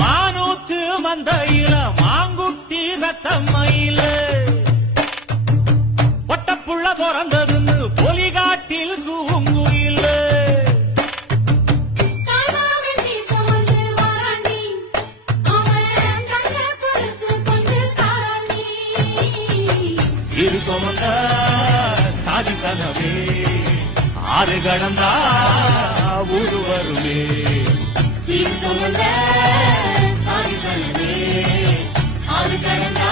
மானூத்து மந்தையில மாங்குட்டி ரத்தம்மையில பொட்டப்புள்ள பிறந்ததுன்னு பொலிகாட்டில் கூங்குயில இரு சுமந்த சாதி சனமே ஆறு கடந்தா ஊரு வருமே சீர் சுமந்த சாதி சனமே ஆறு கடந்தா